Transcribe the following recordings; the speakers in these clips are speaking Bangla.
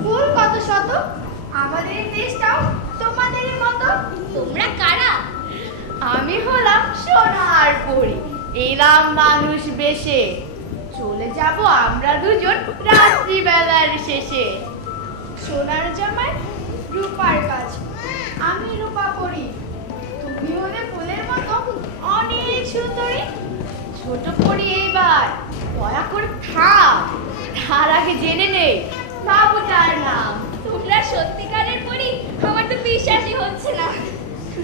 ফুল কত শত, আমাদের দেশটাও তোমাদেরই মতো। তোমরা কারা? আমি হলাম সোনার পরী, এলাম মানুষ বেশে, চলে যাব আমরা দুজন রাত্রিবেলার শেষে। সোনার জামায় রূপার কাজ, আমি রূপা পরি, তুমি হলে ফুলের মতো অনেক সুন্দরী। ছোট পরি এইবার দয়া করে থাম, তার আগে জেনে নেই বাবুটার নাম। তোমরা সত্যিকারের পরি? আমার তো বিশ্বাসই হচ্ছে না।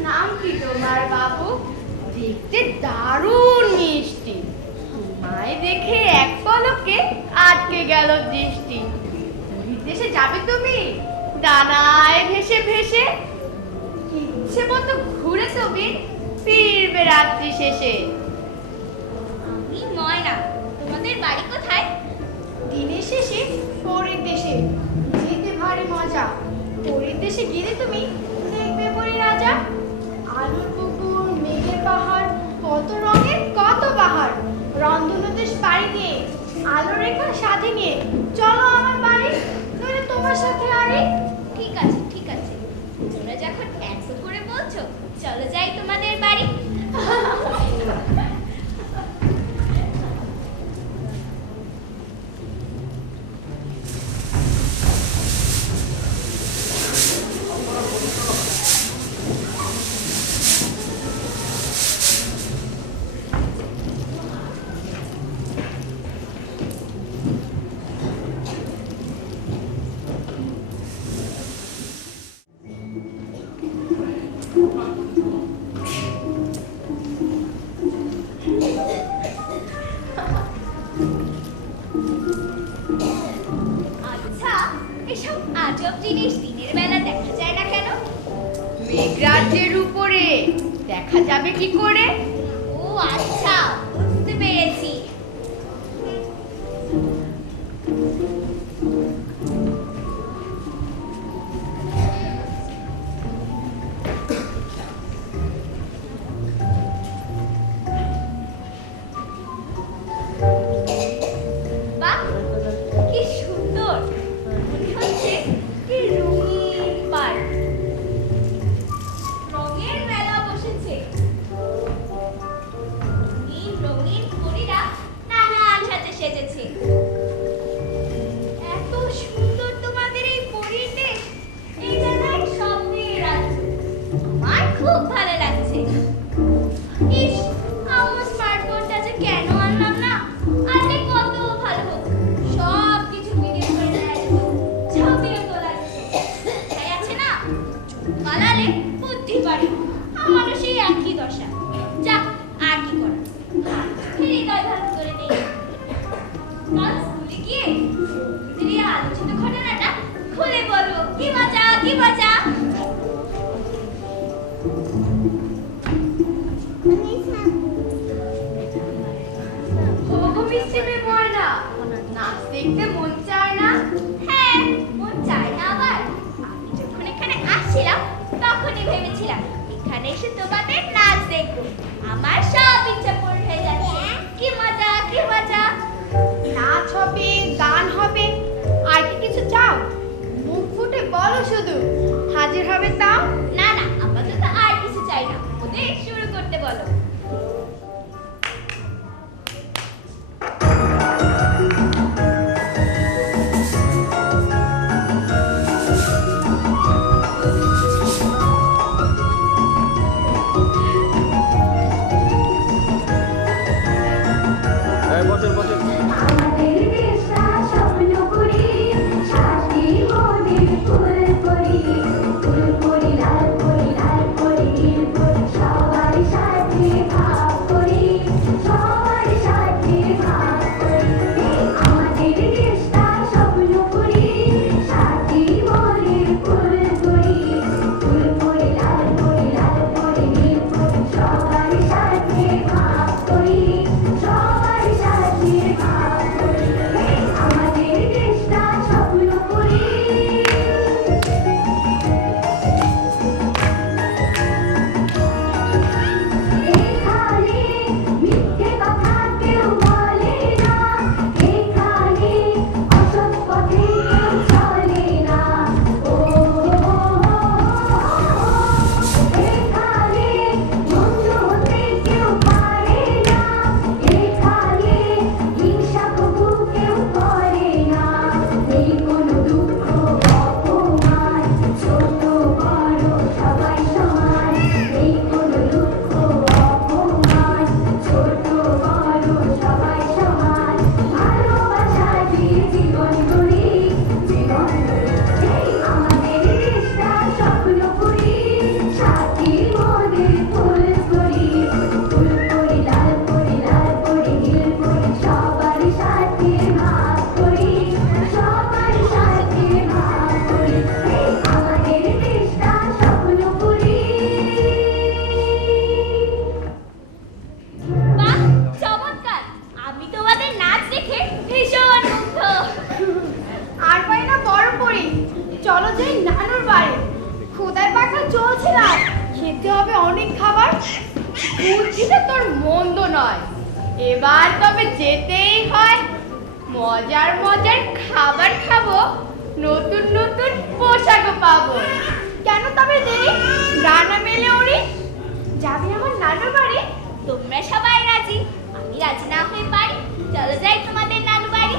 নাম কি তোমার বাবু? দেখতে দারুণ মিষ্টি, তোমায় দেখে এক পলকে আটকে গেল দৃষ্টি। বিদেশে যাবে তুমি ডানায় ভেসে ভেসে, ইচ্ছে মতো ঘুরে তুমি ফিরবে রাত্রি শেষে। আমি ময়না, তোমাদের বাড়ি কোথায়? দিনের শেষে পরের দেশে যেতে ভারী মজা, পরের দেশে গেলে তুমি দেখবে পরি রাজা। আলোর পুকুর, মেঘের পাহাড়, কত রঙের কত বাহার, রন্ধন দেশ পাড়ি দিয়ে আলো রেখা সাথে নিয়ে চলো আমার বাড়ি, নইলে তোমার সাথে আরে। ঠিক আছে ঠিক আছে, তোমরা যখন এত করে বলছো চলো যাই তোমাদের বাড়ি। আচ্ছা, এসব আজব জিনিস দিনের বেলা দেখা যায় না কেন? মেঘরাজ্যের উপরে দেখা যাবে কি করে? ও আচ্ছা, বুঝতে পেরেছি। বাহ, কি সুন্দর! মনে হচ্ছে কি রঙিন পার্ক, রঙের মেলা বসেছে। রঙিন রঙিন পরীরা নানান সাজে সেজেছে। এত সুন্দর তোমাদের এই পরীর দেশ, এই যেন এক স্বপ্নের রাজ্য। আমার খুব ভালো লাগছে। ইস, আমার স্মার্টফোনটা যে কেন আনলাম না, আনলে কত ভালো হতো। সব কিছু ভিডিও করে নেওয়া যেত, ছবিও তোলা যেত। তাই আছে না, পালালে বুদ্ধি বাড়ে। আমারও সেই একই দশা। যাক, আর কি করা, হৃদয় ভালো করে নেই। কাল স্কুলে গিয়ে বন্ধুদের এই আলোচিত ঘটনাটা খুলে বলবো। কি মজা কি মজা! ওগো মিষ্টি মেয়ে ময়না, নাচ দেখতে মন চায় না? হ্যাঁ, মন চায় না আবার। আমি যখন এখানে আসছিলাম তখনই ভেবেছিলাম এখানে এসে তোমাদের নাচ দেখবো। আমার সব ইচ্ছা পূরণ হয়ে যাচ্ছে। কি মজা কি মজা! নাচ হবে, গান হবে, আর কি কিছু চাও? মুখ ফুটে বলো শুধু, হাজির হবে তাও। না না, আপাতত আর কিছু চাই না, ওদের শুরু করতে বলো। বছর বছর আমাদের দেশটা স্বপ্ন করি, সাথী মনে ফুল করি, ফুল করি লাল করি নীল করি, সবাই সাথে চলো যাই নানুর বাড়ি। খোদায় পাখা চলছে না, খেতে হবে অনেক খাবার। বুদ্ধিটা তোর মন্দ নয়, এবার তবে যেতেই হয়। মজার মজার খাবার খাবো, নতুন নতুন পোশাকও পাবো। কেন তবে দেরি, রান্না মেলে ওরি। যাবি আমার নানুর বাড়ি? তোমরা সবাই রাজি, আমি রাজি না হয়ে পারি? চলো যাই তোমাদের নানু বাড়ি।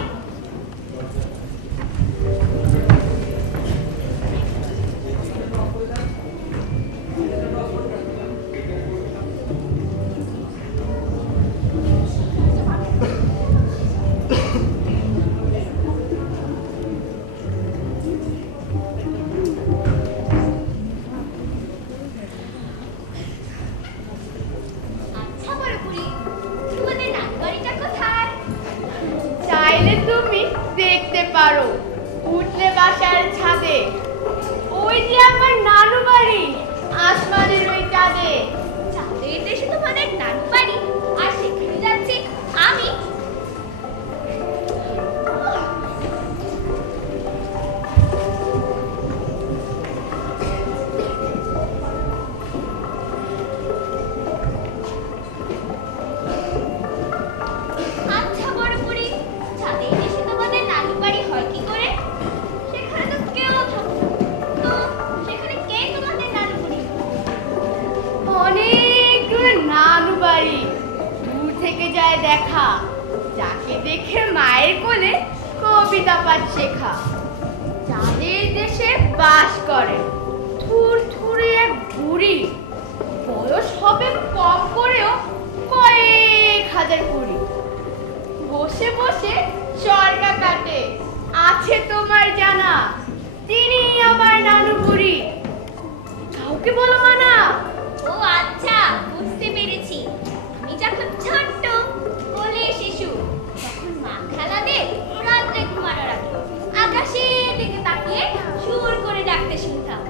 আচ্ছা বড় বুড়ি, তোমাদের নানু বাড়িটা কোথায়? চাইলে তুমি দেখতে পারো, উঠলে বাসার ছাদে। ওই যে আমার নানু বাড়ি, আসমানের ওই চাঁদে। চাঁদের দেশে তোমাদের নানু বাড়ি, আর সেখানে যাচ্ছি আমি। আচ্ছা বড় বুড়ি, চাঁদের দেশে তোমাদের নানু বাড়ি হয় কি করে? সেখানে তো কেউ থাকে না। তো সেখানে কে তোমাদের নানু বুড়ি? অনেক নানু বাড়ি, দূর থেকে যায় দেখা। যাকে দেখে মায়ের কোলে কবিতা পাঠ শেখা। চাঁদের দেশে বাস করে থুর থুরে এক বুড়ি। বয়স হবে কম করেও কয়েক হাজার কুড়ি। বসে বসে চরকা কাটে, আছে তোমার জানা, তিনি আমার নানু বুড়ি। কাউকে বলো মানা। ও আচ্ছা, বুঝতে পেরেছি। আমি যখন ছোট্ট কোলে শিশু, তখন মা খালাদের রাত্রে ঘুমানোর আগে আকাশের দিকে তাকিয়ে সুর করে ডাকতে শুনতাম,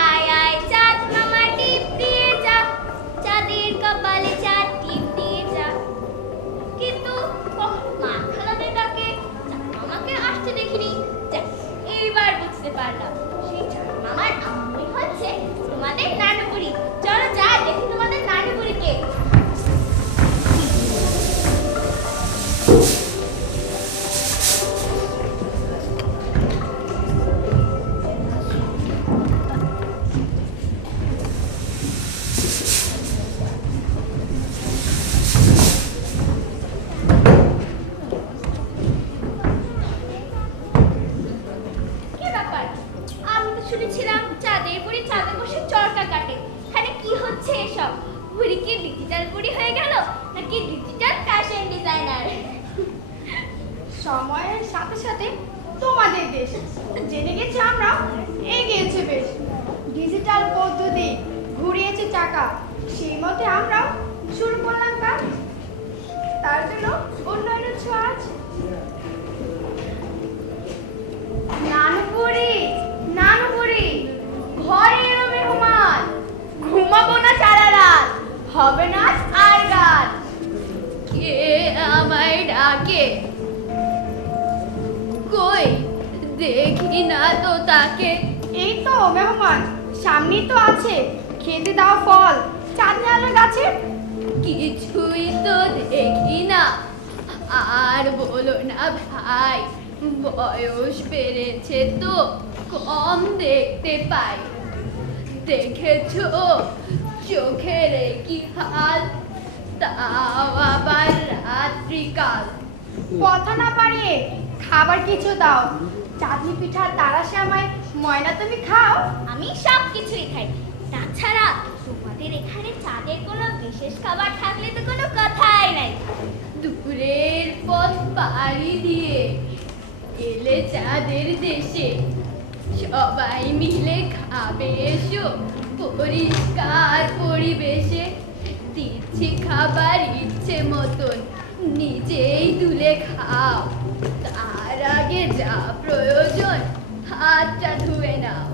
আয় আয় চাঁদ মামা টিপ দিয়ে যা, চাঁদের কপালে চাঁদ টিপ দিয়ে যা। কিন্তু কখন মা খালাদের ডাকে চাঁদ মামাকে আসতে দেখিনি। যাক, এইবার বুঝতে পারলাম, সেই চাঁদ মামার আম্মুই হচ্ছে তোমাদের নানু বুড়ি। চলো যাই দেখি তোমাদের নানু বুড়িকে। কি ব্যাপার? আমি তো শুনেছিলাম চাঁদের বুড়ি চাঁদে বসে চরকা কাটে। এখানে কি হচ্ছে এসব? বুড়ি কি ডিজিটাল বুড়ি হয়ে গেল, নাকি ডিজিটাল ফ্যাশন ডিজাইনার? সময়ের সাথে সাথে তোমাদের দেশ জেনে গেছে, আমরা এগিয়েছে বেশ। ডিজিটাল পদ্ধতি ঘুরিয়েছে চাকা, সেই মতে আমরাও শুরু করলাম কাজ। তার জন্য উন্নয়নের ছোঁয়াচ। নানু বুড়ি, নানু বুড়ি, ঘরে এলো মেহমান। ঘুমাবো না সারা রাত, হবে না আর গান। কে আমায় ডাকে? কই দেখি না তো তাকে। এই তো মেহমান, সামনেই তো আছে, খেতে দাও ফল চাঁদনি আলোর গাছে। কিছুই তো দেখি না। আর বলো না ভাই, বয়স বেড়েছে তো কম দেখতে পাই। দেখেছো চোখের কি হাল, তাও আবার রাত্রিকাল। কথা না পারিয়ে খাবার কিছু দাও। চাঁদনি পিঠা তারা শ্যামাই ময়না তুমি খাও। আমি সব কিছুই খাই। তাছাড়া তোমাদের এখানে চাঁদের কোনো বিশেষ খাবার থাকলে তো কোনো কথাই নাই। দূরের পথ পাড়ি দিয়ে এলে চাঁদের দেশে, সবাই মিলে খাবে এসো পরিষ্কার পরিবেশে। দিচ্ছি খাবার ইচ্ছে মতন, নিজেই তুলে খাও। তার আগে যা প্রয়োজন হাতটা ধুয়ে নাও।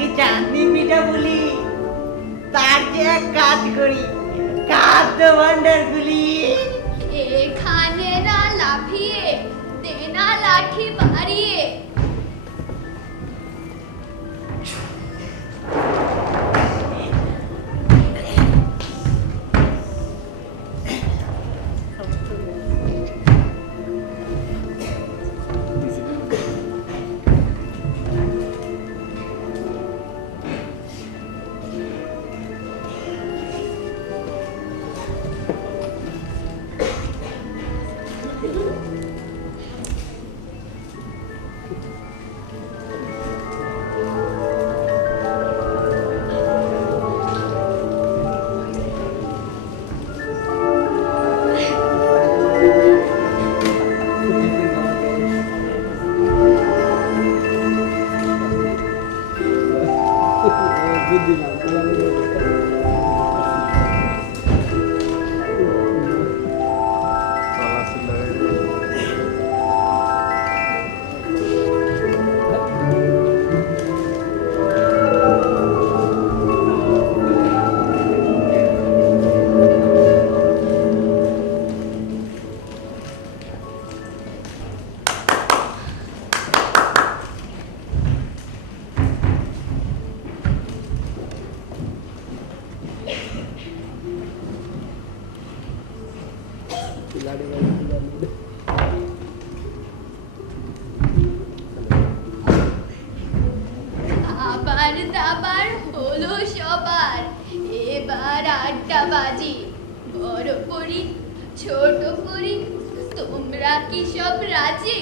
যাকে চাঁদনি পিঠা বলি তার যে এক কাজ করি, খাদ্য ভান্ডার গুলি। এখানে না লাফিয়ে দে না লাঠি বাড়িয়ে। আবার দাবার হলো সবার, এবার আড্ডা বাজি। বড় করি ছোট করি তোমরা কি সব রাজি?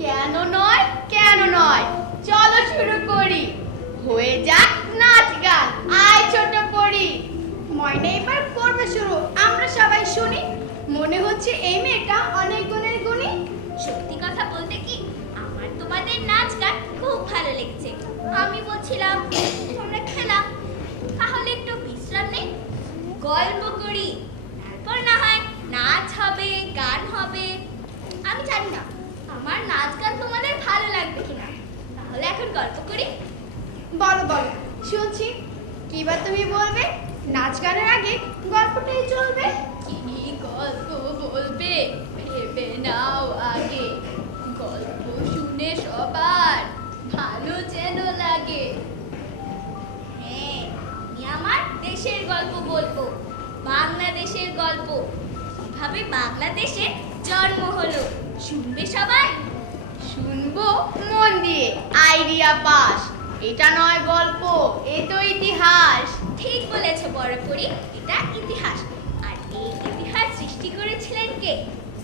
কেন নয়, কেন নয়, চলো শুরু করি। হয়ে যাক নাচ গান, আয় ছোট পড়ি। ময়না এবার করবে শুরু, আমরা সবাই শুনি। মনে হচ্ছে এই মেয়েটা অনেক গুণের গুণী। সত্যি কথা বলতে কি, আমার তোমাদের নাচ গান খুব ভালো লেগেছে। আমি বলছিলাম তোমরা খেলাম, তাহলে একটু বিশ্রাম নেই, গল্প করি, তারপর না হয় নাচ হবে, গান হবে। আমি জানি না আমার নাচ গান তোমাদের ভালো লাগবে কিনা, তাহলে এখন গল্প করি। বলো বলো, শুনছি। কিবা তুমি বলবে? নাচ গানের আগে গল্পটাই চলবে। কি গল্প বলবে ভেবে নাও আগে, গল্প শুনে সবার ভালো যেন লাগে। হ্যাঁ, আমি আমার দেশের গল্প বলবো, বাংলাদেশের গল্প। কিভাবে বাংলাদেশে জন্ম হলো শুনবে সবাই? শুনবো মন দিয়ে, আইডিয়া পাস। এটা নয় গল্প, এ তো ইতিহাস। ঠিক বলেছ বড় করি, এটা ইতিহাস। আর এই ইতিহাস সৃষ্টি করেছিলেন কে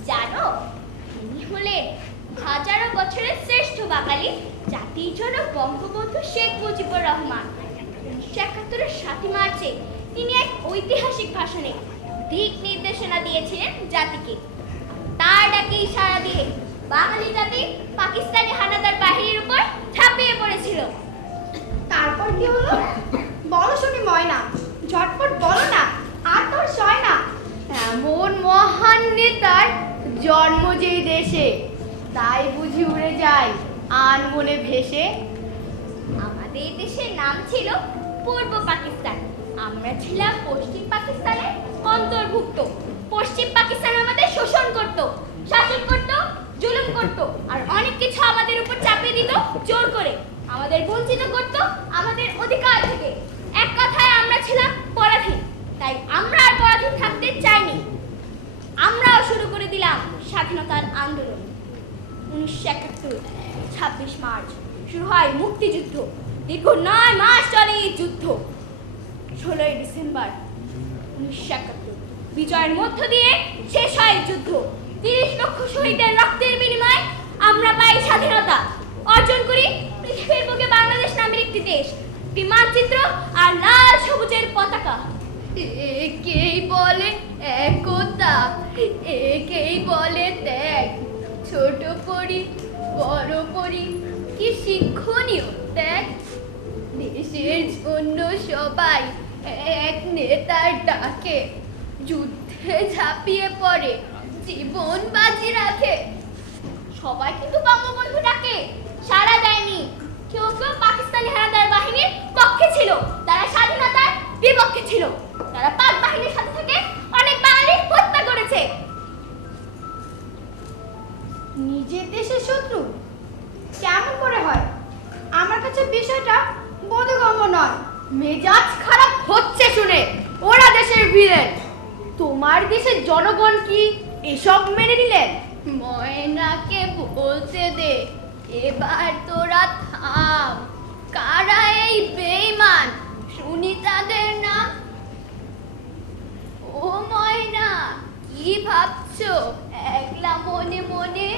জানো? তিনি হলেন হাজারো বছরের শ্রেষ্ঠ বাঙালি জাতির জনক বঙ্গবন্ধু শেখ মুজিবুর রহমান। 1971 7 মার্চে তিনি এক ঐতিহাসিক ভাষণে দিক নির্দেশনা দিয়েছিলেন জাতিকে। তার ডাকে ইশারা দিয়ে বাঙালি জাতি পাকিস্তানি হানাদার বাহিনীর উপর ঝাঁপিয়ে পড়েছিল। তারপর কি হলো? বলো শুনি ময়না, ঝটপট বলো না, আর তোর সয় না। এমন মহান নেতার জন্ম যেই দেশে, তাই বুঝি উড়ে যায় আনমনে ভেসে। আমাদের দেশের নাম ছিল পূর্ব পাকিস্তান, আমরা ছিলাম পশ্চিম পাকিস্তানের অন্তর্ভুক্ত। পশ্চিম পাকিস্তান আমাদের শোষণ করত, শাসন করত, জুলুম করত, আর অনেক কিছু আমাদের উপর চাপিয়ে দিত জোর করে, আমাদের বঞ্চিত করত আমাদের অধিকার থেকে। এক কথায় আমরা ছিলাম পরাধীন, তাই আমরা আর পরাধীন থাকতে চাইনি। আমরাও শুরু করে দিলাম স্বাধীনতার আন্দোলন। 1971 26 মার্চ শুরু হয় মুক্তিযুদ্ধ। দীর্ঘ 9 মাস চলে এই যুদ্ধ। 16 ডিসেম্বর 1971 বিজয়ের মধ্য দিয়ে শেষ হয় যুদ্ধ। 30 লক্ষ শহীদের রক্তের বিনিময়ে আমরা পাই স্বাধীনতা, অর্জন করি পৃথিবীর বুকে বাংলাদেশ নামের একটি দেশ, একটি মানচিত্র আর লাল সবুজের পতাকা। একেই বলে একতা, একেই বলে ত্যাগ। ছোট পড়ি বড় পড়ি কি শিক্ষণীয় ত্যাগ। দেশের জন্য সবাই এক নেতার ডাকে যুদ্ধে ঝাঁপিয়ে পড়ে, জীবন বাজি রাখে। সবাই কিন্তু বঙ্গবন্ধু ডাকে সাড়া দেয়নি, কেউ কেউ পাকিস্তানি হানাদার বাহিনীর ছিল, তারা স্বাধীনতার বিপক্ষে ছিল। তারা পাক বাহিনীর সাথে থেকে অনেক বাঙালি হত্যা করেছে। নিজের দেশের শত্রু কেমন করে হয়? আমার কাছে বিষয়টা বোধগম্য নয়। মেজাজ খারাপ হচ্ছে শুনে। ওরা দেশের ভিলেন, তোমার দেশের জনগণ কি এসব মেনে নিলেন? ময়নাকে বলতে দে, এবার তোরা থাম। কারা এই বেঈমান, শুনি তাদের নাম। ও ময়না, কি ভাবছো একলা মনে মনে?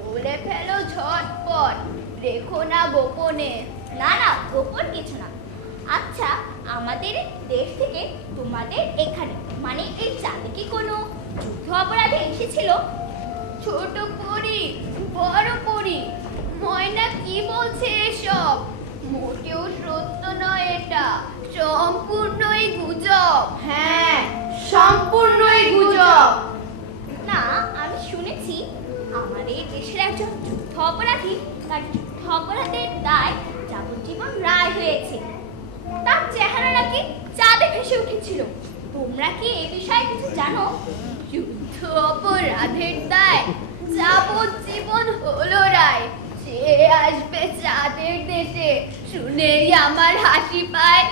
বলে ফেলো ঝটপট, রেখো না গোপনে। না না, গোপন কিছু না। আচ্ছা, আমাদের দেশ থেকে তোমাদের এখানে মানে এই চাঁদে কি কোনো যুদ্ধ অপরাধে এসেছিল? ছোট পরি, বড় পরি, ময়না কি বলছে এসব? মোটেও সত্য নয় এটা, সম্পূর্ণই গুজব। হ্যাঁ, সম্পূর্ণই গুজব। না, আমি শুনেছি আমাদের দেশের একজন যুদ্ধ অপরাধী তার যুদ্ধ অপরাধের দায় যাবজ্জীবন রায় হয়েছে। তার চেহারা নাকি চাঁদে ভেসে উঠেছিল। তোমরা কি এই বিষয়ে কিছু জানো? যুদ্ধ অপরাধের দায় যাবজ্জীবন হলো রায়। সে আসবে চাঁদের দেশে, শুনেই আমার হাসি পায়।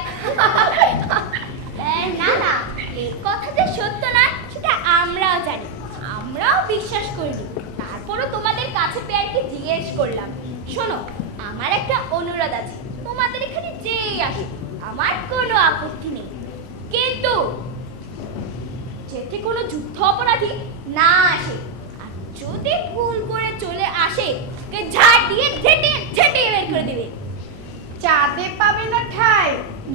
না না, এই কথা যে সত্য না সেটা আমরাও জানি, আমরাও বিশ্বাস করিনি। তারপরও তোমাদের কাছে পেয়ে কি জিজ্ঞেস করলাম। শোনো, আমার একটা অনুরোধ আছে। তোমাদের এখানে যেই আসে আমার কোনো আপত্তি নেই, কিন্তু যাতে কোনো যুদ্ধ অপরাধী না আসে। আর যদি ভুল করে চলে আসে, ওকে ঝাড় দিয়ে ঝেঁটে ঝেঁটে বের করে দেবে। চাঁদে পাবে না ঠাই,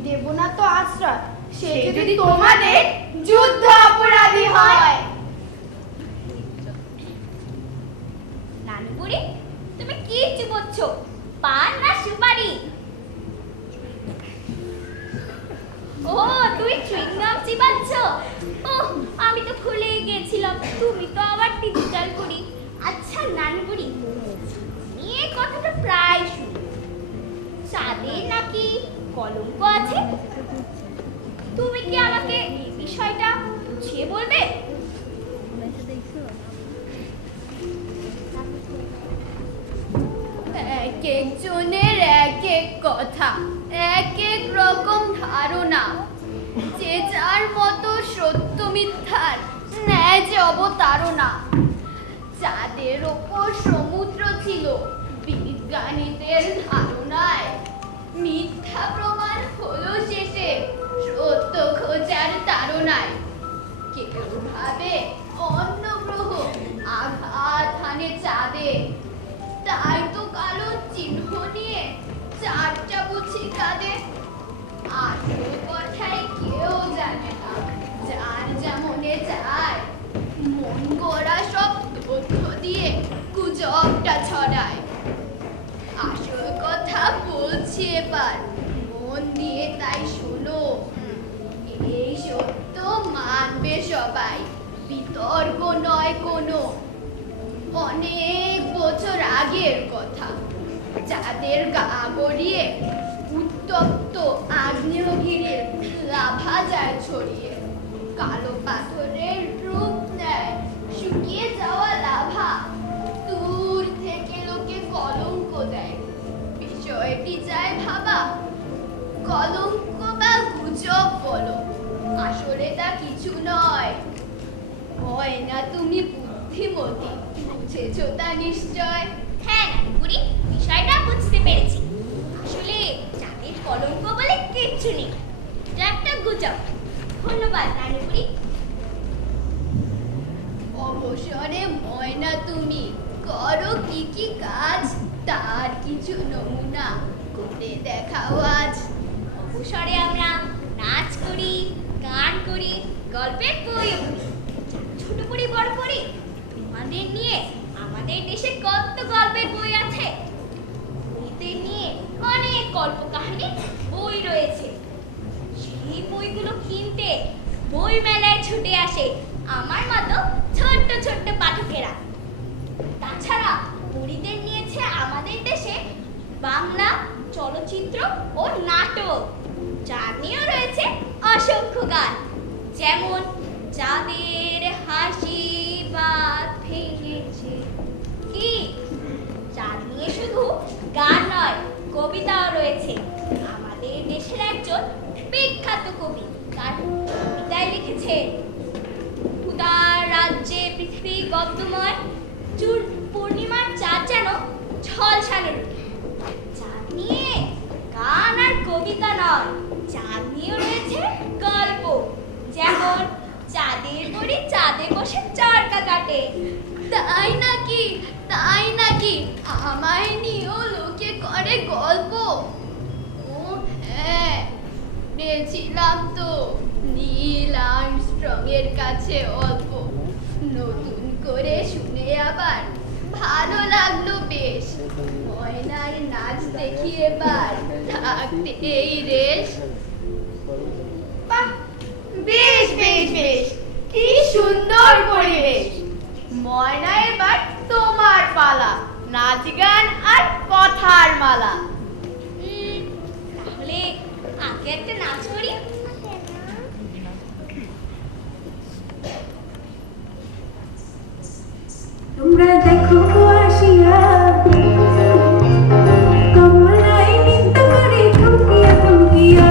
দেব না তো আশ্রয়, সে যদি তোমাদের যুদ্ধ অপরাধী হয়। নানু বুড়ি, তুমি কি চিবোচ্ছ? পান না সুপারি? ও, তুই চুইংগাম চিবাচ্ছ? ওহ, আমি তো ভুলেই গেছিলাম তুমি তো আবার ডিজিটাল করি। আচ্ছা নানু বুড়ি, নিয়ে কথাটা প্রায় শুনি, চাঁদে নাকি কলঙ্ক আছে। তুমি কি আমাকে এই বিষয়টা বুঝিয়ে বলবে? এক একজনের এক এক কথা, এক এক রকম ধারণা, যে যার মতো সত্য মিথ্যার ন্যায় অবতারণা। চাঁদের ওপর সমুদ্র ছিল বিজ্ঞানীদের ধারণায়, মিথ্যা প্রমাণ হলো শেষে সত্য খোঁজার তাড়নায়। কেউ ভাবে অন্য গ্রহ আঘাত হানে চাঁদে, তাই তো কালো চিহ্ন নিয়ে চারটা বুঝি কাঁদে। আসল কথাই কেউ জানে না, যার যেমনে যায় মন গড়া সব তথ্য দিয়ে গুজবটা ছড়ায়। আসল কথা বলছি এবার, মন দিয়ে তাই শোনো। এই সত্য মানবে সবাই, বিতর্ক নয় কোনো। অনেক বছর আগের কথা, চাঁদের গা গড়িয়ে উত্তপ্ত আগ্নেয়গিরির লাভা যায় ছড়িয়ে। কালো পাথরের রূপ নেয় শুকিয়ে যাওয়া লাভা, দূর থেকে লোকে কলঙ্ক দেয়। বিষয়টি যায় ভাবা, কলঙ্ক বা গুজব বলো, আসলে তা কিছু নয়। হয় না তুমি বুদ্ধিমতী, বুঝেছো তা নিশ্চয়। হ্যাঁ নানু বুড়ি, বিষয়টা বুঝতে পেরেছি। আসলে চাঁদের কলঙ্ক বলে কিচ্ছু নেই, এটা একটা গুজব। ধন্যবাদ নানু বুড়ি। অবসরে ময়না তুমি করো কি কি কাজ, তার কিছু নমুনা করে দেখাও আজ। অবসরে আমরা নাচ করি, গান করি, গল্পের বই পড়ি। ছোট পড়ি বড় পড়ি, তোমাদের নিয়ে আমাদের দেশে কত গল্পের বই আছে। বইদের নিয়ে অনেক গল্প কাহিনী বই রয়েছে। সেই বইগুলো কিনতে বই মেলায় ছুটে আসে আমার মতো ছোট্ট ছোট্ট পাঠকেরা। তাছাড়া পড়িদের নিয়েছে আমাদের দেশে বাংলা চলচ্চিত্র ও নাটক। অসংখ্য গান, যেমন যাদের হাসি বাঁধ ভেঙেছে। কি চাঁদ নিয়ে শুধু গান নয়, কবিতাও রয়েছে। আমাদের দেশের একজন বিখ্যাত কবি তার কবিতায় লিখেছেন, খুদার রাজ্যে পৃথিবী গদ্যময়, চুর পূর্ণিমার চাঁদ যেন ঝলসানোর। চাঁদ নিয়ে গান আর কবিতা নয়, চাঁদ নিয়েও রয়েছে গল্প, যেমন চাঁদের বুড়ি চাঁদে বসে চরকা কাটে। তাই নাকি? তাই নাকি? আমায় নিয়েও লোকে করে গল্প? ও হ্যাঁ, পেয়েছিলাম তো নীল আর্মস্ট্রং এর কাছে অল্প। নতুন করে শুনে আবার ভালো লাগলো বেশ। ময়নার নাচ দেখি এবার থাকতে এই রেশ। বাহ, বেশ বেশ বেশ, কি সুন্দর পরিবেশ। ময়না, এবার তোমার পালা, নাচ গান আর কথার মালা। তাহলে আগে একটা নাচ করি। তোমরা দেখো আসিয়া কমলায় নৃত্য করে থমকিয়া থমকিয়া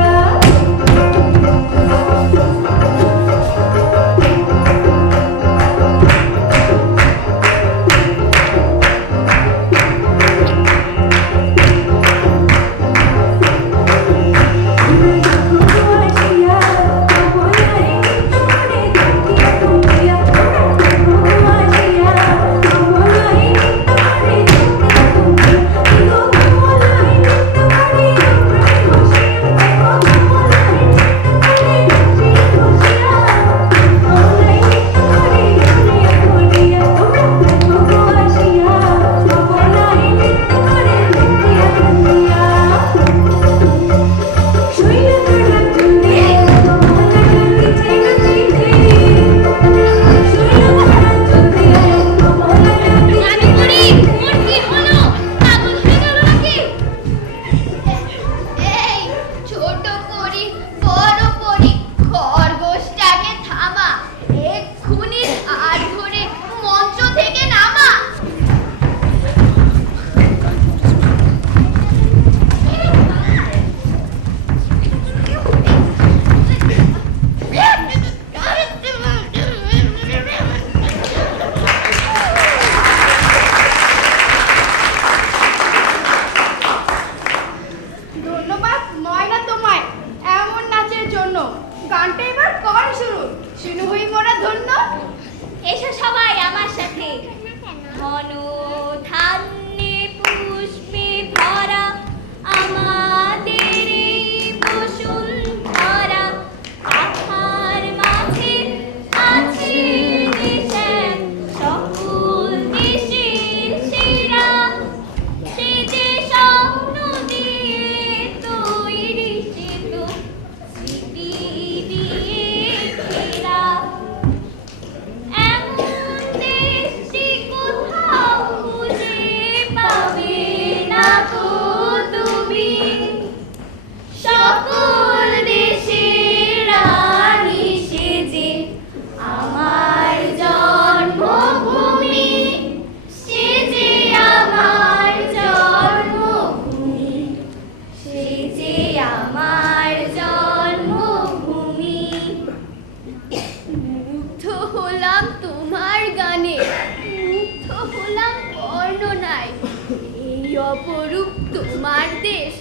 অপরূপ তোমার দেশ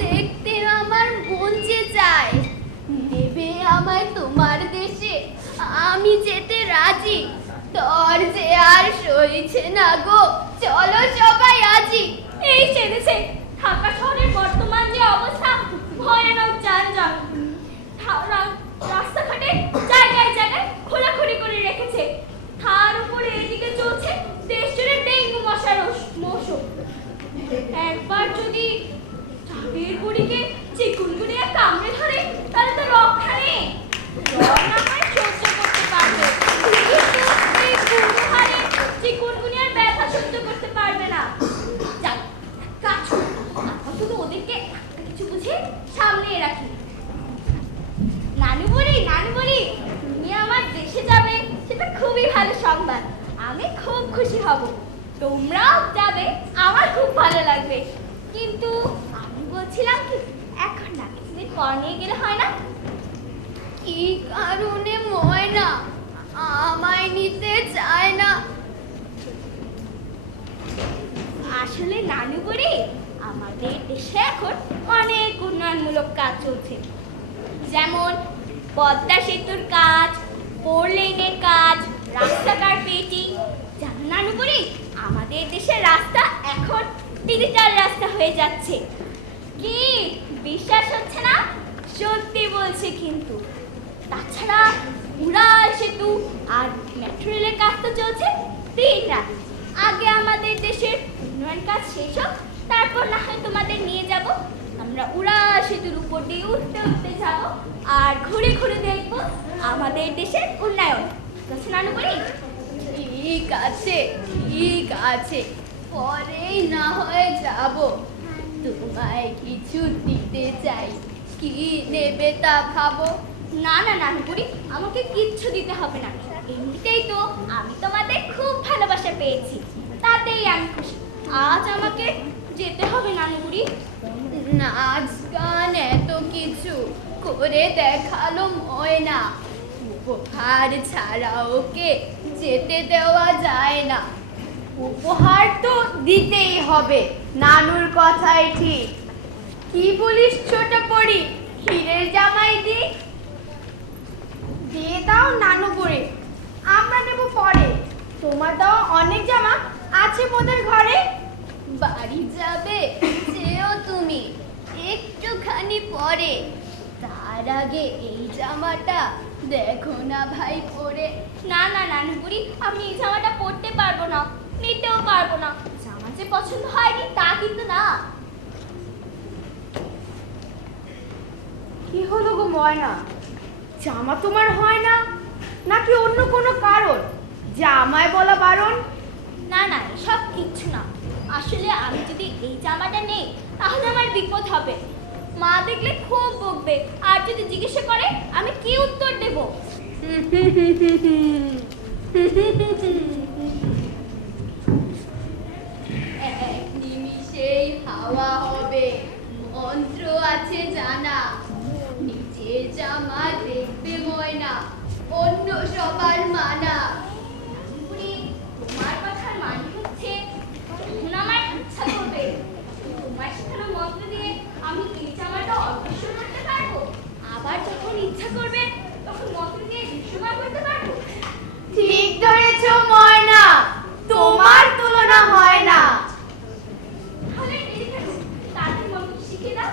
দেখতে আমার মন যে চায়। নেবে আমায় তোমার দেশে, আমি যেতে রাজি। তোর যে আর সইছে না গো, চলো সবাই আজি। এই সেদেশে ঢাকা শহরের বর্তমান যে অবস্থা, ভয়ানক যানজট। রাস্তাঘাটে জায়গায় জায়গায় খোলাখুলি করে রেখেছে। তার উপরে এদিকে চলছে দেশ জুড়ে ডেঙ্গু মশার মৌসুম। একবার যদি চাঁদের বুড়িকে চিকুনগুনিয়া কামড়ে ধরে, তাহলে তো রক্ষা নেই। জ্বর না হয় সহ্য করতে পারবে, কিন্তু এই বুড়ো হারে চিকুনগুনিয়ার ব্যথা সহ্য করতে পারবে না। যাক, কাজ অন্তত ওদেরকে কিছু বুঝে সামনে রাখি। নানু বুড়ি খুবই ভালো সংবাদ, আমি খুব খুশি হব। তোমরাও যাবে, আমার খুব ভালো লাগবে। কিন্তু আমি বলছিলাম কি, এখন না, কিছুদিন পর নিয়ে গেলে হয় না? কি কারণে ময়না আমায় নিতে চায় না? আসলে নানু বুড়ি, আমাদের দেশে এখন অনেক উন্নয়নমূলক কাজ চলছে, যেমন পদ্মা সেতুর কাজ, 4 লেনের কাজ, রাস্তাঘাট পেটি। জানো নানু বুড়ি, আমাদের দেশের রাস্তা এখন ডিজিটাল রাস্তা হয়ে যাচ্ছে। কি বিশ্বাস হচ্ছে না? সত্যি বলছি কিন্তু। তাছাড়া উড়াল সেতু আর মেট্রো রেলের কাজ তো চলছে দিন রাত। আগে আমাদের দেশের উন্নয়ন কাজ শেষ হোক, তারপর না হয় তোমাদের নিয়ে যাব। আমরা উড়াল সেতুর উপর দিয়ে উঠতে উঠতে যাব আর ঘুরে ঘুরে দেখবো আমাদের দেশের উন্নয়ন। বুঝছো নানু বুড়ি? ঠিক আছে, ঠিক আছে, পরেই না হয় যাব। তোমায় কিছু দিতে চাই, কি নেবে তা ভাবো। না না নানু বুড়ি, আমাকে কিচ্ছু দিতে হবে না। এমনিতেই তো আমি তোমাদের খুব ভালোবাসা পেয়েছি, তাতেই আমি খুশি। আজ আমাকে যেতে হবে নানু বুড়ি। নাচ গান এত কিছু করে দেখালো ময়না, উপহার ছাড়া ওকে যেতে দেওয়া যায় না। উপহার তো দিতেই হবে, নানুর কথাই ঠিক। কি বলিস ছোট পড়ি, হীরের জামাই দি? দিয়ে দাও নানু করে, আমরা নেব পরে। তোমার দাও অনেক জামা আছে মোদের ঘরে। বাড়ি যাবে যেও তুমি একটুখানি পরে, তার আগে এই জামাটা দেখো না ভাই পরে। না না নানু বুড়ি, আমি এই জামাটা পরতে পারবো না, নিতেও পারবো না। জামা যে পছন্দ হয়নি তা কিন্তু না। কি হলো গো ময়না, জামা তোমার হয় না নাকি অন্য কোনো কারণ? জামায় বলা বারণ। না না, সব কিচ্ছু না। আসলে আমি যদি এই জামাটা নেই তাহলে আমার বিপদ হবে। মা দেখলে খুব বকবে, আর যদি জিজ্ঞাসা করে আমি কি উত্তর দেব? এক নিমিষেই হাওয়া হবে, মন্ত্র আছে জানা। নিজের জামা দেখবে ময়না, অন্য সবার মানা। বুড়ি, তোমার কথার মানে হচ্ছে তখন আমার ইচ্ছা করবে, তোমার শেখানো মন্ত্র দিয়ে আমি এই জামাটা অদৃশ্য করতে পারবো। আবার যখন ইচ্ছা করবে তখন মন্ত্র দিয়ে দৃশ্যমান করতে পারবো। ঠিক ধরেছ ময়না, তোমার তুলনা হয় না। তাহলে দেরি কেন, তাড়াতাড়ি মন্ত্র শিখে দাও।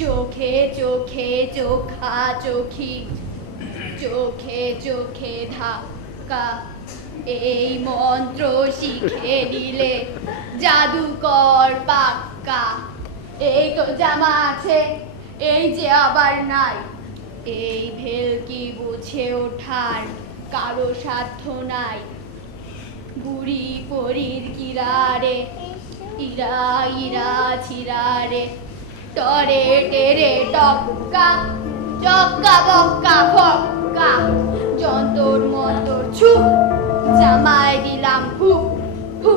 চোখে চোখে চোখা চোখি, চোখে চোখে ধাক্কা। এই মন্ত্র শিখে নিলে জাদুকর পাক্কা। এই তো জামা আছে, এই যে আবার নাই। এই ভেলকি বুঝে ওঠার কারো সাধ্য নাই। বুড়ি পরীর কিরারে, ইরা ইরা ছিরারে, টরে টেরে টক্কা, চক্কা বক্কা ফক্কা। যন্তর মন্তর ছু, জামায় দিলাম হু হু।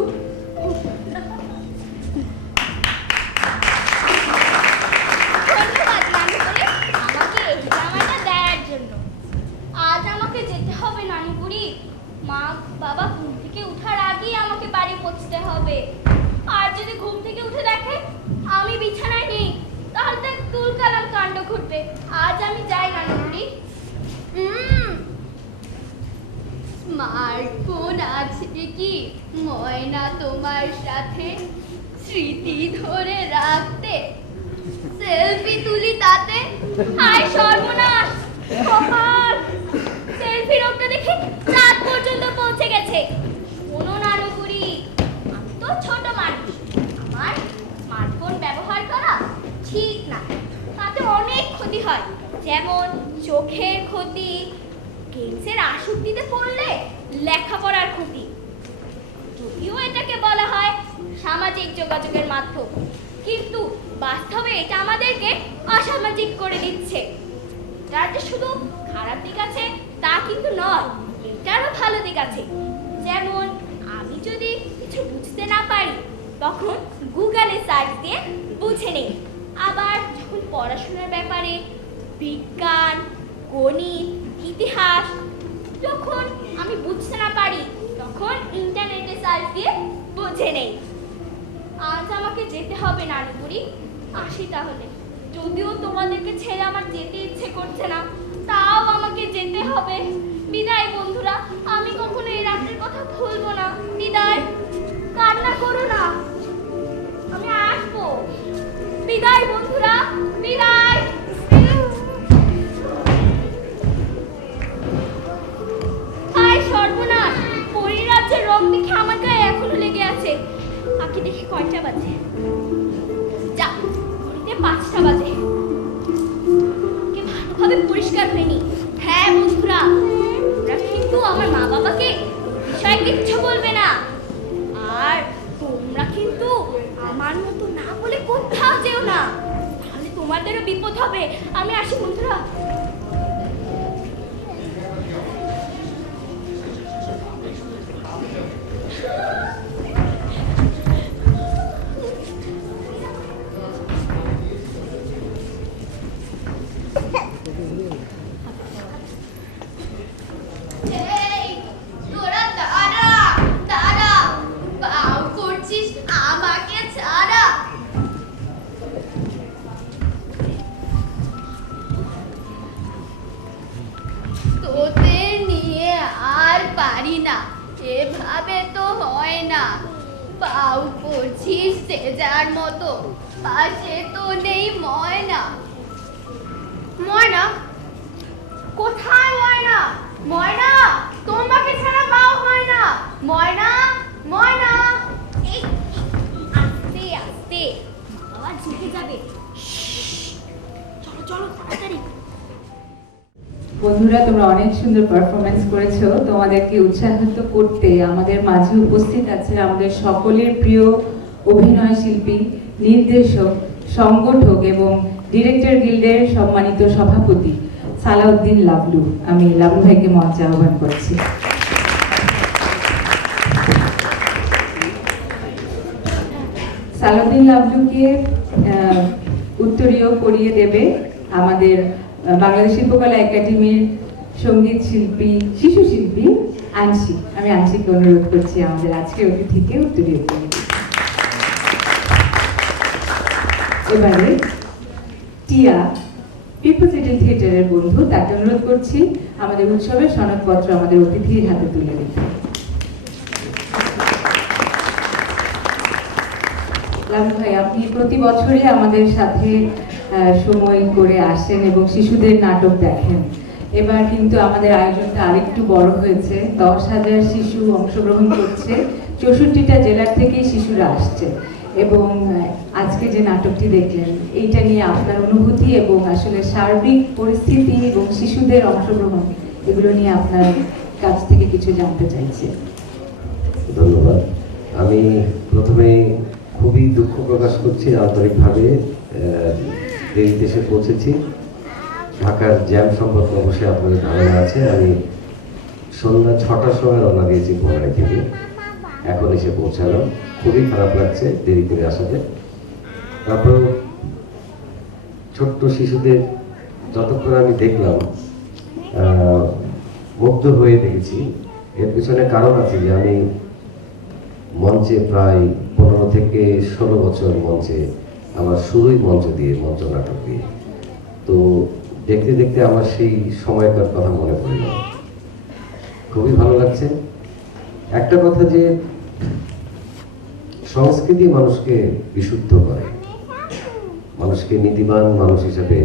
ধন্যবাদ নানু বুড়ি, আমাকে এই জামাটা দেওয়ার জন্য। আজ আমাকে যেতে হবে নানু বুড়ি। মা বাবা ঘুম থেকে উঠার আগেই আমাকে বাড়ি পৌঁছতে হবে। আর যদি ঘুম থেকে উঠে দেখে আমি বিছানায় নেই, তাহলে তো তুলকালাম কাণ্ড ঘটবে। আজ আমি যাই নানু বুড়ি। স্মার্টফোন আছে কি ময়না তোমার সাথে, স্মৃতি ধরে রাখতে? সেলফি তুলি তাতে। হায় সর্বনাশ, কপাল! সেলফি রোগটা দেখে রাত পর্যন্ত পৌঁছে অনেক ক্ষতি হয়, যেমন চোখের ক্ষতি, গেমসের আসক্তিতে পড়লে লেখাপড়ার ক্ষতি। যদিও এটাকে বলা হয় সামাজিক যোগাযোগের মাধ্যম, কিন্তু বাস্তবে এটা আমাদেরকে অসামাজিক করে দিচ্ছে। তার যে শুধু খারাপ দিক আছে তা কিন্তু নয়, এটারও ভালো দিক আছে। যেমন আমি যদি কিছু বুঝতে না পারি তখন গুগলে সার্চ দিয়ে বুঝে নেই। আবার যখন পড়াশোনার ব্যাপারে বিজ্ঞান, গণিত, ইতিহাস যখন আমি বুঝতে না পারি তখন ইন্টারনেটে সার্চ দিয়ে বুঝে নেই। আজ আমাকে যেতে হবে নানুপুরি, আসি তাহলে। যদিও তোমাদেরকে ছেড়ে আমার যেতে ইচ্ছে করছে না, তাও আমাকে যেতে হবে। বিদায় বন্ধুরা, আমি কখনো এই রাতের কথা ভুলবো না। বিদায়, কান্না করো না, আমি আসবো। বিদায় বন্ধুরা, বিদায়। হায় সর্বনাশ, পরিরাজ্যের রং দেখে আমার গায়ে এখনো লেগে আছে। আঁকি দেখি কয়টা বাজে। যা, ঘড়িতে 5টা বাজে। কে ভালোভাবে পরিষ্কার হয়নি। হ্যাঁ বন্ধুরা, তোমরা কিন্তু আমার মা বাবাকে বিষয়ে কিচ্ছু বলবে না। আর তোমরা কিন্তু আমার মতো না বলে কোথাও যেও না, তাহলে তোমাদেরও বিপদ হবে। আমি আসি বন্ধুরা। এই, তোরা দাঁড়া, দাঁড়া, বাউ করছিস আমাকে ছাড়া। তোদের নিয়ে আর পারি না, এভাবে তো হয় না। বাউ করছিস সে যার মতো, পাশে তো নেই ময়না। ময়না কোথায়? ময়না, ময়না, তোমাকে ছাড়া বাউ হয় না। ময়না, ময়না। এই আস্তে আস্তে, বাবা ঝুঁকে যাবে। চলো চলো তাড়াতাড়ি। বন্ধুরা, তোমরা অনেক সুন্দর পারফরমেন্স করেছো। তোমাদেরকে উৎসাহিত করতে আমাদের মাঝে উপস্থিত আছে আমাদের সকলের প্রিয় অভিনয় শিল্পী, নির্দেশক, সংগঠক এবং ডিরেক্টর গিল্ডের সম্মানিত সভাপতি সালাউদ্দিন লাবলু। আমি লাবলু ভাইকে মঞ্চে আহ্বান করছি। সালাউদ্দিন লাবলুকে উত্তরীয় পরিয়ে দেবে আমাদের বাংলাদেশ শিল্পকলা একাডেমির সঙ্গীত শিল্পী, শিশু শিল্পী আংশিক। আমি আংশিককে অনুরোধ করছি আমাদের আজকের অতিথিকে উত্তরীয় পরিয়ে দিতে। এবারে টিয়া, পিপলস লিটল থিয়েটারের বন্ধু, তাকে অনুরোধ করছি আমাদের উৎসবের সনদপত্র আমাদের অতিথির হাতে তুলে দিতে। লাবলু ভাই, আপনি প্রতি বছরই আমাদের সাথে সময় করে আসেন এবং শিশুদের নাটক দেখেন। এবার কিন্তু আমাদের আয়োজনটা আরেকটু বড় হয়েছে। 10,000 শিশু অংশগ্রহণ করছে, 64টা জেলার থেকেই শিশুরা আসছে। এবং আজকে যে নাটকটি দেখলেন, এইটা নিয়ে আপনার অনুভূতি এবং আসলে সার্বিক পরিস্থিতি এবং শিশুদের অংশগ্রহণ, এগুলো নিয়ে আপনার কাছ থেকে কিছু জানতে চাইছি। ধন্যবাদ। আমি প্রথমে খুবই দুঃখ প্রকাশ করছি আন্তরিকভাবে, দেরিতে এসে পৌঁছেছি। ঢাকার জ্যাম সম্পর্কে অবশ্যই আপনাদের ধারণা আছে। আমি সন্ধ্যা 6টার সময় রওনা দিয়েছি বনানী থেকে, এখন এসে পৌঁছালাম। খুবই খারাপ লাগছে দেরি করে আসাতে। তারপর ছোট্ট শিশুদের যতক্ষণ আমি দেখলাম, মুগ্ধ হয়ে দেখেছি। এর পিছনে কারণ আছে যে আমি মঞ্চে প্রায় 15 থেকে 16 বছর মঞ্চে, আমার শুরুই মঞ্চ দিয়ে, মঞ্চ নাটক দিয়ে। তো দেখতে দেখতে আমার সেই সময়কার কথা মনে পড়ল। খুবই ভালো লাগছে। একটা কথা যে সংস্কৃতি মানুষকে বিশুদ্ধ করে, মানুষকে নীতিবান মানুষ হিসেবে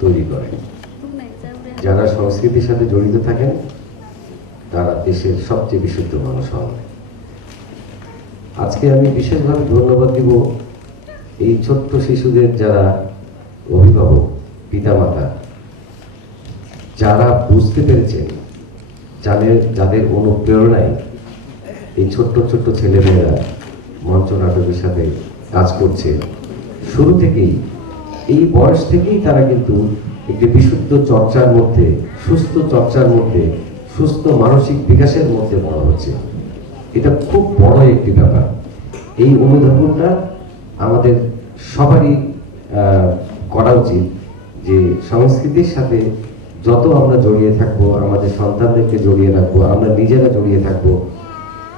তৈরি করে। যারা সংস্কৃতির সাথে জড়িত থাকেন তারা দেশের সবচেয়ে বিশুদ্ধ মানুষ হন। আজকে আমি বিশেষভাবে ধন্যবাদ দিব এই ছোট্ট শিশুদের যারা অভিভাবক, পিতামাতা যারা বুঝতে পেরেছেন, যাদের অনুপ্রেরণায় এই ছোট্ট ছোট্ট ছেলেমেয়েরা মঞ্চ নাটকের সাথে কাজ করছে, শুরু থেকেই এই বয়স থেকেই তারা কিন্তু একটি বিশুদ্ধ চর্চার মধ্যে, সুস্থ চর্চার মধ্যে, সুস্থ মানসিক বিকাশের মধ্যে বড় হচ্ছে। এটা খুব বড় একটি ব্যাপার। এই অনুধাবনটা আমাদের সবারই করা উচিত যে সংস্কৃতির সাথে যত আমরা জড়িয়ে থাকবো, আমাদের সন্তানদেরকে জড়িয়ে রাখবো, আমরা নিজেরা জড়িয়ে থাকবো,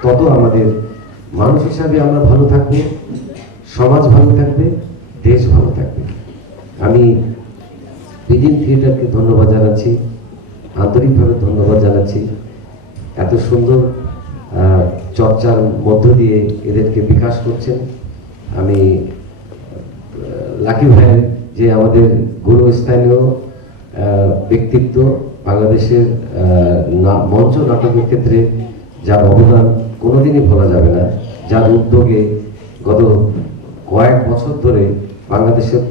তত আমাদের মানুষ হিসাবে আমরা ভালো থাকবো, সমাজ ভালো থাকবে, দেশ ভালো থাকবে। আমি বিদিন থিয়েটারকে ধন্যবাদ জানাচ্ছি, আন্তরিকভাবে ধন্যবাদ জানাচ্ছি। এত সুন্দর চর্চার মধ্য দিয়ে এদেরকে বিকাশ করছেন। আমি লাকি ভাইয়ের যে আমাদের গুরুস্থানীয় ব্যক্তিত্ব, বাংলাদেশের মঞ্চ নাটকের ক্ষেত্রে যার অবদান কোনোদিনই ভোলা যাবে না, যার উদ্যোগে গত কয়েক বছর ধরে বাংলাদেশের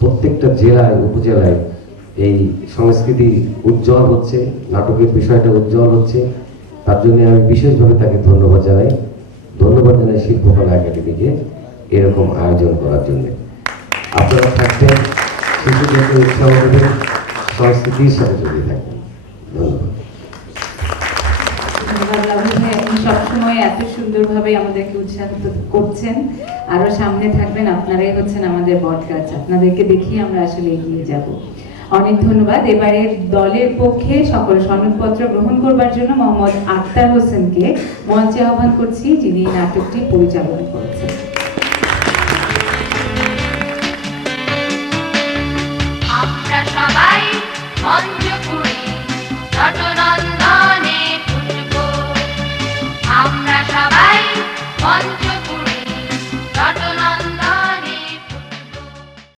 প্রত্যেকটা জেলায় উপজেলায় এই সংস্কৃতি উজ্জ্বল হচ্ছে, নাটকের বিষয়টা উজ্জ্বল হচ্ছে। তার জন্য আমি বিশেষভাবে তাকে ধন্যবাদ জানাই। ধন্যবাদ জানাই শিল্পকলা একাডেমিকে এরকম আয়োজন করার জন্য। আপনারা থাকবেন, শিশুদেরকে উৎসাহ দেবেন, সংস্কৃতির সাথে জড়িয়ে থাকবেন। ধন্যবাদ। ধন্যবাদ লাভু ভাই, আপনি সবসময় এত সুন্দরভাবে আমাদেরকে উৎসাহিত করছেন। আরো সামনে থাকবেন, আপনারাই হচ্ছেন আমাদের বটগাছ, আপনাদেরকে দেখিয়ে আমরা আসলে এগিয়ে যাব। অনেক ধন্যবাদ। এবারে দলের পক্ষে সকল সনদপত্র গ্রহণ করবার জন্য মোহাম্মদ আক্তার হোসেনকে মঞ্চে আহ্বান করছি, যিনি নাটকটি পরিচালনা করেছেন।